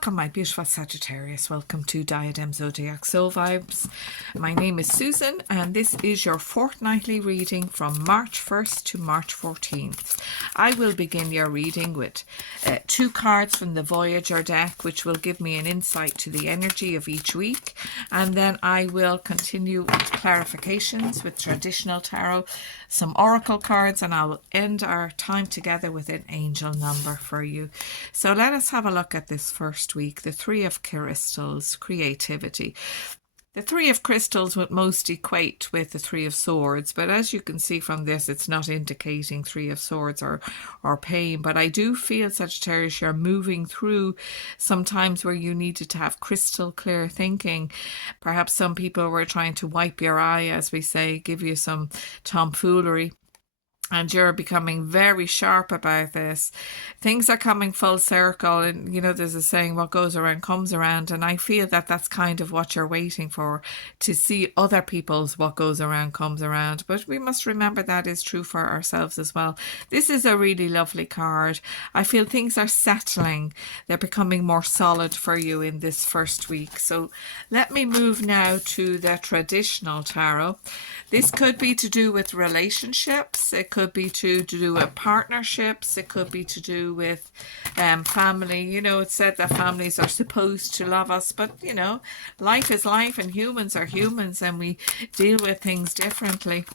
Welcome, my beautiful Sagittarius. Welcome to Diadem Zodiac Soul Vibes. My name is Susan, and this is your fortnightly reading from March 1st to March 14th. I will begin your reading with 2 cards from the Voyager deck, which will give me an insight to the energy of each week. And then I will continue with clarifications with traditional tarot, some oracle cards, and I will end our time together with an angel number for you. So let us have a look at this first week. The 3 of Crystals, creativity. The 3 of Crystals would most equate with the 3 of Swords, but as you can see from this, it's not indicating 3 of Swords or pain. But I do feel, Sagittarius, you're moving through some times where you needed to have crystal clear thinking. Perhaps some people were trying to wipe your eye, as we say, give you some tomfoolery. And you're becoming very sharp about this. Things are coming full circle. And, you know, there's a saying, what goes around comes around. And I feel that that's kind of what you're waiting for, to see other people's what goes around comes around. But we must remember that is true for ourselves as well. This is a really lovely card. I feel things are settling. They're becoming more solid for you in this first week. So let me move now to the traditional tarot. This could be to do with relationships. It could be to do with partnerships. It could be to do with family. You know, it's said that families are supposed to love us, but, you know, life is life and humans are humans and we deal with things differently.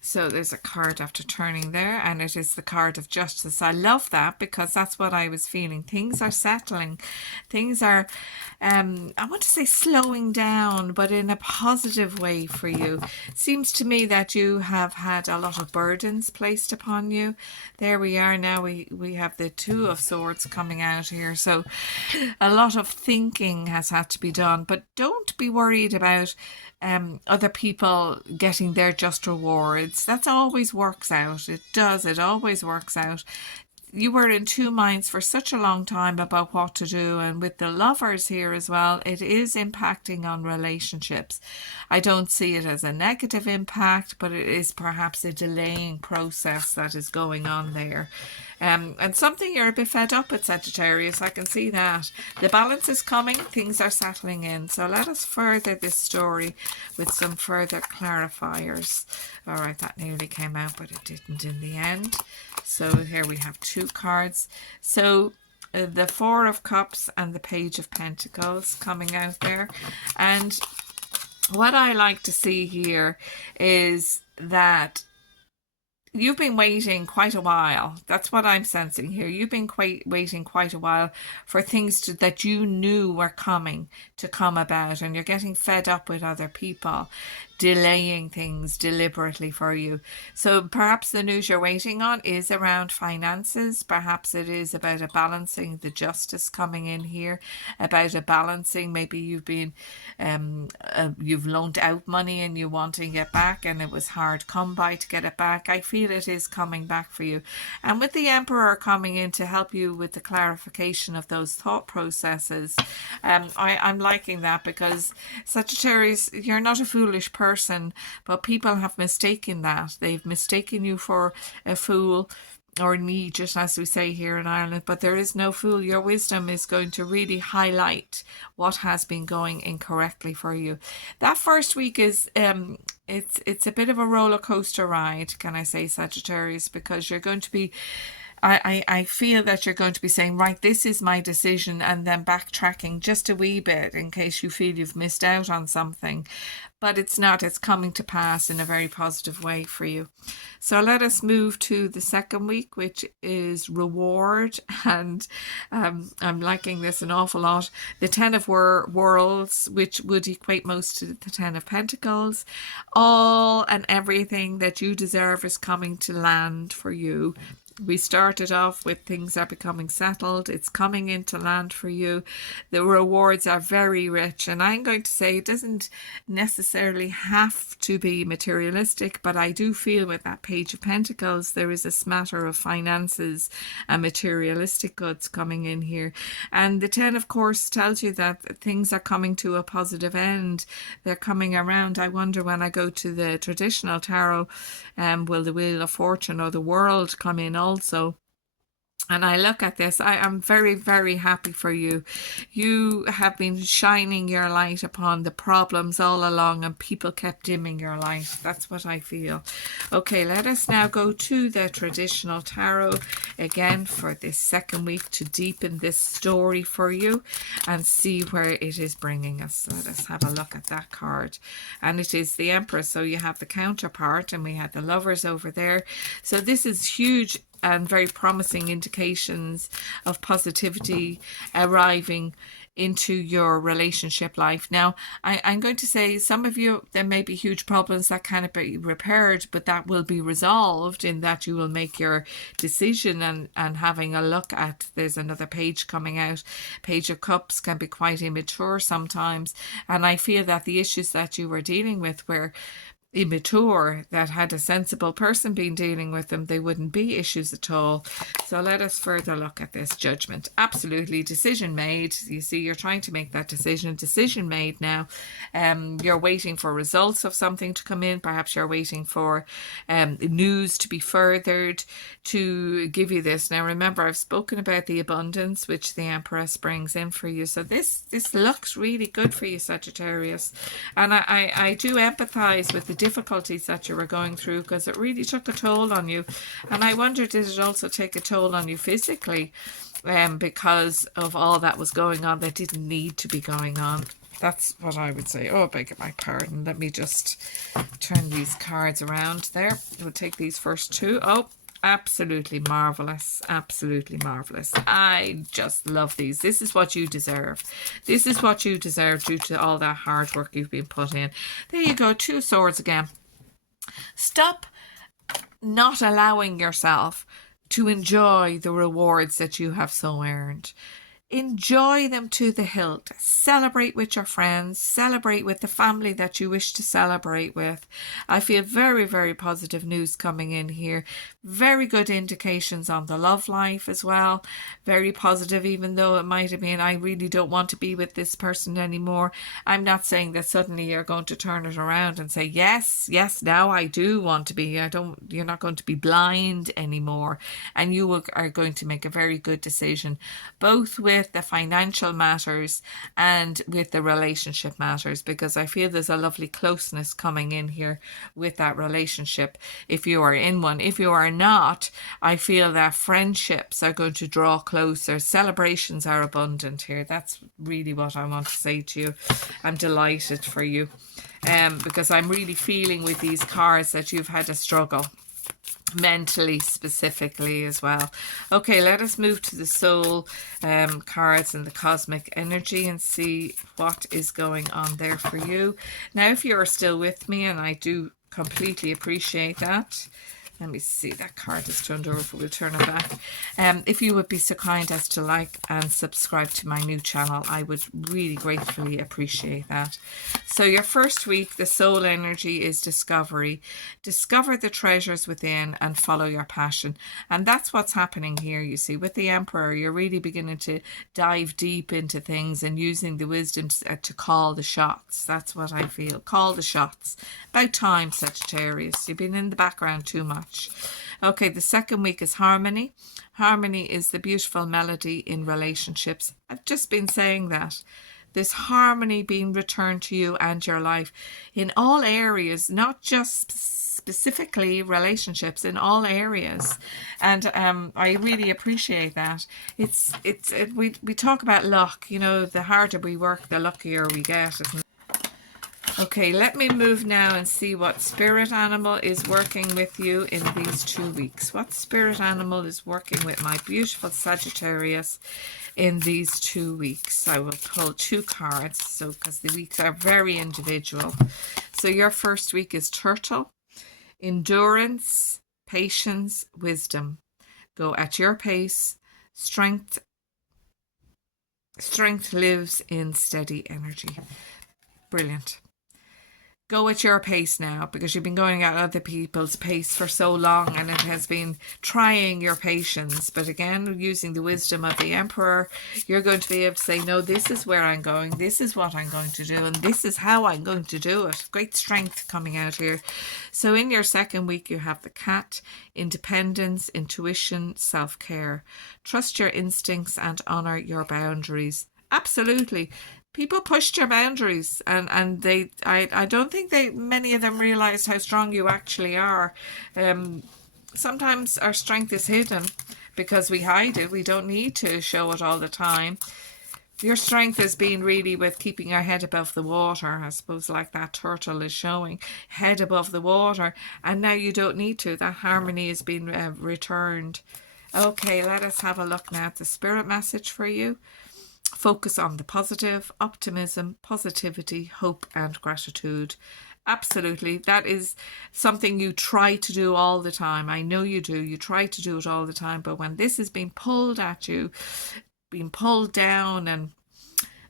So there's a card after turning there, and it is the card of justice. I love that because that's what I was feeling. Things are settling. Things are, I want to say slowing down, but in a positive way for you. It seems to me that you have had a lot of burdens placed upon you. There we are now. We have the 2 of Swords coming out here. So a lot of thinking has had to be done, but don't be worried about other people getting their just rewards. That always works out. It does. It always works out. You were in 2 minds for such a long time about what to do, and with the Lovers here as well, it is impacting on relationships. I don't see it as a negative impact, but it is perhaps a delaying process that is going on there. And something you're a bit fed up with, Sagittarius. I can see that. The balance is coming. Things are settling in. So let us further this story with some further clarifiers. All right, that nearly came out, but it didn't in the end. So here we have 2 cards. So the 4 of Cups and the Page of Pentacles coming out there. And what I like to see here is that you've been waiting quite a while. That's what I'm sensing here. You've been waiting quite a while for things that you knew were coming to come about, and you're getting fed up with other people delaying things deliberately for you. So perhaps the news you're waiting on is around finances. Perhaps it is about a balancing, the justice coming in here, about a balancing. Maybe you've been you've loaned out money and you want to get back, and it was hard come by to get it back. I feel it is coming back for you. And with the Emperor coming in to help you with the clarification of those thought processes, I'm liking that, because Sagittarius, you're not a foolish person, but people have mistaken that. They've mistaken you for a fool, or an idiot, as we say here in Ireland, but there is no fool. Your wisdom is going to really highlight what has been going incorrectly for you. That first week is it's a bit of a roller coaster ride, can I say, Sagittarius, because you're going to be I feel that you're going to be saying, right, this is my decision, and then backtracking just a wee bit in case you feel you've missed out on something. But it's not. It's coming to pass in a very positive way for you. So let us move to the second week, which is reward. And I'm liking this an awful lot. The 10 of Worlds, which would equate most to the 10 of Pentacles. All and everything that you deserve is coming to land for you. We started off with things are becoming settled. It's coming into land for you. The rewards are very rich. And I'm going to say it doesn't necessarily have to be materialistic, but I do feel with that Page of Pentacles, there is a smatter of finances and materialistic goods coming in here. And the 10, of course, tells you that things are coming to a positive end. They're coming around. I wonder, when I go to the traditional tarot, will the Wheel of Fortune or the World come in also? And I look at this, I am very, very happy for you. You have been shining your light upon the problems all along, and people kept dimming your light. That's what I feel. Okay, let us now go to the traditional tarot again for this second week to deepen this story for you and see where it is bringing us. Let us have a look at that card. And it is the Empress. So you have the counterpart, and we had the Lovers over there. So this is huge and very promising indications of positivity arriving into your relationship life. Now, I'm going to say some of you, there may be huge problems that cannot be repaired, but that will be resolved in that you will make your decision and having a look at, there's another page coming out. Page of Cups can be quite immature sometimes. And I feel that the issues that you were dealing with were immature, that had a sensible person been dealing with them, they wouldn't be issues at all. So let us further look at this. Judgment. Absolutely. Decision made. You see, you're trying to make that decision made now. You're waiting for results of something to come in. Perhaps you're waiting for news to be furthered to give you this. Now remember, I've spoken about the abundance which the Empress brings in for you. So this looks really good for you, Sagittarius. And I do empathize with the difficulties that you were going through, because it really took a toll on you. And I wonder, did it also take a toll on you physically, because of all that was going on that didn't need to be going on? That's what I would say. Oh, I beg my pardon. Let me just turn these cards around there. We'll take these first two. Oh, absolutely marvelous. Absolutely marvelous. I just love these. This is what you deserve. This is what you deserve due to all that hard work you've been put in. There you go. Two swords again. Stop not allowing yourself to enjoy the rewards that you have so earned. Enjoy them to the hilt. Celebrate with your friends. Celebrate with the family that you wish to celebrate with. I feel very, very positive news coming in here. Very good indications on the love life as well. Very positive, even though it might have been, I really don't want to be with this person anymore. I'm not saying that suddenly you're going to turn it around and say, yes, now I do want to be. You're not going to be blind anymore. And you are going to make a very good decision, both with the financial matters and with the relationship matters, because I feel there's a lovely closeness coming in here with that relationship if you are in one. If you are not, I feel that friendships are going to draw closer. Celebrations are abundant here. That's really what I want to say to you. I'm delighted for you, because I'm really feeling with these cards that you've had a struggle mentally, specifically as well. Okay, let us move to the soul cards and the cosmic energy and see what is going on there for you. Now, if you are still with me, and I do completely appreciate that, let me see, that card is turned over. We'll turn it back. If you would be so kind as to like and subscribe to my new channel, I would really gratefully appreciate that. So your first week, the soul energy is discovery. Discover the treasures within and follow your passion. And that's what's happening here, you see. With the Emperor, you're really beginning to dive deep into things and using the wisdom to call the shots. That's what I feel. Call the shots. About time, Sagittarius. You've been in the background too much. Okay, the second week is harmony. Harmony is the beautiful melody in relationships. I've just been saying that. This harmony being returned to you and your life in all areas, not just specifically relationships, in all areas. And I really appreciate that. We talk about luck, you know, the harder we work, the luckier we get, isn't it? Okay, let me move now and see what spirit animal is working with you in these 2 weeks. What spirit animal is working with my beautiful Sagittarius in these 2 weeks? I will pull 2 cards, so because the weeks are very individual. So your first week is Turtle. Endurance, patience, wisdom. Go at your pace. Strength lives in steady energy. Brilliant. go at your pace now, because you've been going at other people's pace for so long and it has been trying your patience. But again, using the wisdom of the Emperor, you're going to be able to say, no, this is where I'm going, this is what I'm going to do, and this is how I'm going to do it. Great strength coming out here. So in your second week, you have the Cat, independence, intuition, self-care. Trust your instincts and honor your boundaries. Absolutely. People pushed your boundaries, and I don't think many of them realized how strong you actually are. Sometimes our strength is hidden because we hide it. We don't need to show it all the time. Your strength has been really with keeping your head above the water, I suppose, like that turtle is showing, head above the water, and now you don't need to. That harmony has been returned. Okay, let us have a look now at the spirit message for you. Focus on the positive, optimism, positivity, hope and gratitude. Absolutely. That is something you try to do all the time. I know you do. You try to do it all the time. But when this is being pulled at you, being pulled down and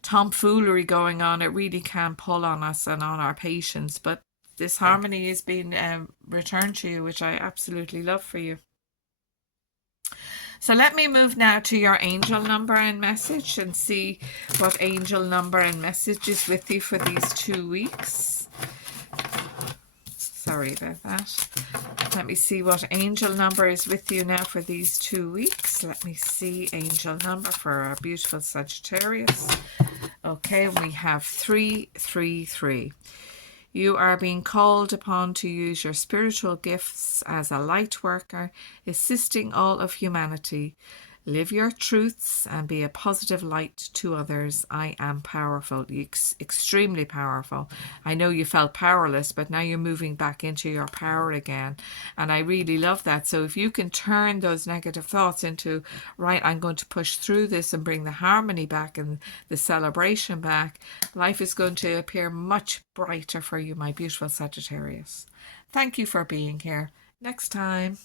tomfoolery going on, it really can pull on us and on our patience. But this harmony is being returned to you, which I absolutely love for you. So let me move now to your angel number and message and see what angel number and message is with you for these 2 weeks. Sorry about that. Let me see what angel number is with you now for these 2 weeks. Let me see angel number for our beautiful Sagittarius. Okay, we have 333. You are being called upon to use your spiritual gifts as a light worker, assisting all of humanity. Live your truths and be a positive light to others. I am powerful, extremely powerful. I know you felt powerless, but now you're moving back into your power again. And I really love that. So if you can turn those negative thoughts into, right, I'm going to push through this and bring the harmony back and the celebration back, life is going to appear much brighter for you, my beautiful Sagittarius. Thank you for being here. Next time.